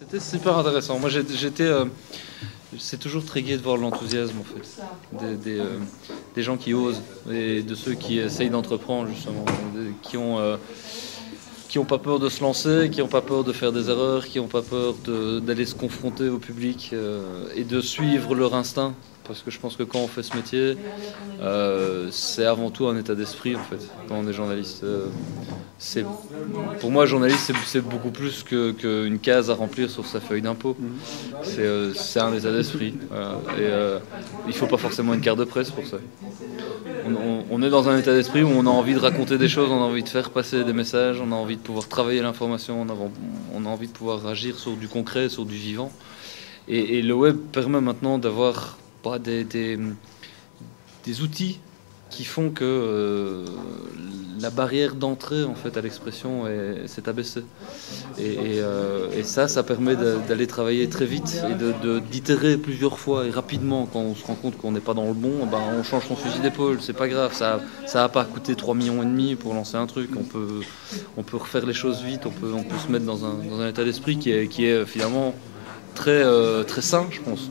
C'était super intéressant. Moi, c'est toujours très gai de voir l'enthousiasme en fait, des gens qui osent et de ceux qui essayent d'entreprendre justement, qui ont pas peur de se lancer, qui ont pas peur de faire des erreurs, qui ont pas peur d'aller se confronter au public et de suivre leur instinct. Parce que je pense que quand on fait ce métier, c'est avant tout un état d'esprit en fait. Quand on est journaliste, pour moi, journaliste, c'est beaucoup plus qu'une case à remplir sur sa feuille d'impôt. C'est un état d'esprit. Il faut pas forcément une carte de presse pour ça. On est dans un état d'esprit où on a envie de raconter des choses, on a envie de faire passer des messages, on a envie de pouvoir travailler l'information, on a envie de pouvoir agir sur du concret, sur du vivant. Et le web permet maintenant d'avoir des outils qui font que la barrière d'entrée en fait à l'expression s'est abaissée. Et ça permet d'aller travailler très vite et d'itérer plusieurs fois et rapidement. Quand on se rend compte qu'on n'est pas dans le bon, ben on change son fusil d'épaule, c'est pas grave, ça va pas coûter 3,5 millions pour lancer un truc. On peut refaire les choses vite, on peut se mettre dans un état d'esprit qui est finalement très sain, je pense.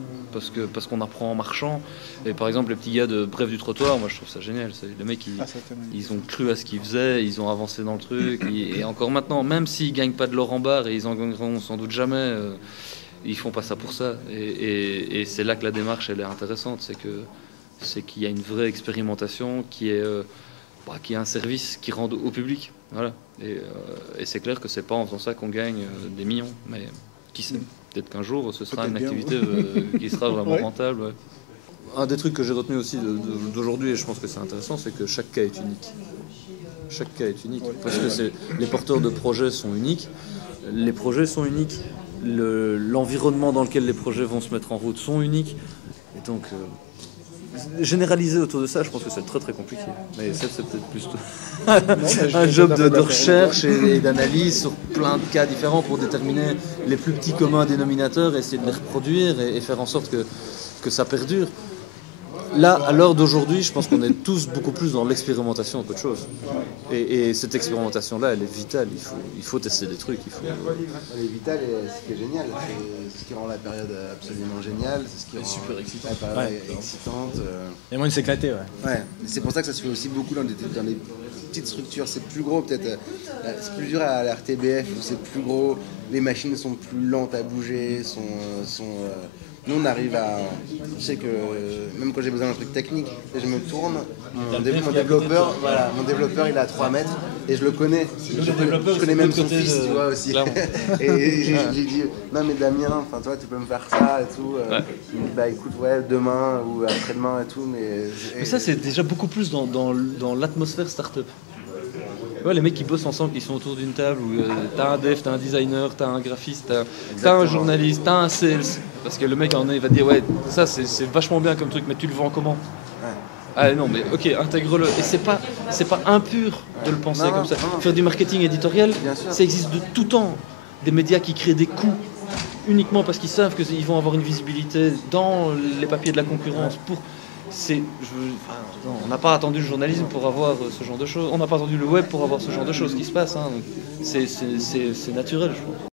Parce qu'on apprend en marchant. Et par exemple, les petits gars de Bref du trottoir, moi je trouve ça génial. Les mecs, ils ont cru à ce qu'ils faisaient, ils ont avancé dans le truc. Et encore maintenant, même s'ils gagnent pas de l'or en barre, et ils en gagneront sans doute jamais, ils font pas ça pour ça. Et c'est là que la démarche elle est intéressante. C'est qu'il y a une vraie expérimentation qui est un service qui rend au public. Voilà. Et c'est clair que c'est pas en faisant ça qu'on gagne des millions. Mais qui sait? Peut-être qu'un jour, ce sera une activité qui sera vraiment rentable. Ouais. Un des trucs que j'ai retenu aussi d'aujourd'hui, et je pense que c'est intéressant, c'est que chaque cas est unique. Chaque cas est unique. Parce que les porteurs de projets sont uniques, les projets sont uniques, l'environnement dans lequel les projets vont se mettre en route sont uniques. Et donc, généraliser autour de ça, je pense que c'est très très compliqué. Mais c'est peut-être plus un job de recherche et d'analyse sur plein de cas différents pour déterminer les plus petits communs dénominateurs, essayer de les reproduire et faire en sorte que ça perdure. Là, à l'heure d'aujourd'hui, je pense qu'on est tous beaucoup plus dans l'expérimentation qu'autre chose. Et cette expérimentation-là, elle est vitale. Il faut tester des trucs. Elle est vitale et ce qui est génial. C'est ce qui rend la période absolument géniale. C'est ce qui rend super excitant. la période excitante. Il y a moyen de s'éclater, Ouais. C'est pour ça que ça se fait aussi beaucoup dans des petites structures. C'est plus gros, peut-être. C'est plus dur à la RTBF où c'est plus gros. Les machines sont plus lentes à bouger. Nous, on arrive à... Je sais que même quand j'ai besoin d'un truc technique, je me tourne, mon développeur, il est à 3 mètres et je le connais. Je connais même son fils, tu vois, aussi. Et j'ai dit, non mais Damien, toi, tu peux me faire ça et tout. Il me dit, bah écoute, ouais, demain ou après-demain et tout. Mais ça, c'est déjà beaucoup plus dans l'atmosphère start-up. Ouais, les mecs qui bossent ensemble, qui sont autour d'une table où t'as un dev, t'as un designer, t'as un graphiste, t'as un journaliste, t'as un sales. Parce que le mec il va te dire ouais, ça c'est vachement bien comme truc, mais tu le vends comment? Ah non, mais ok, intègre-le. Et c'est pas impur de le penser comme ça. Faire du marketing éditorial, ça existe de tout temps. Des médias qui créent des coûts uniquement parce qu'ils savent qu'ils vont avoir une visibilité dans les papiers de la concurrence pour... on n'a pas attendu le journalisme pour avoir ce genre de choses. On n'a pas attendu le web pour avoir ce genre de choses qui se passent. Hein. C'est naturel, je pense.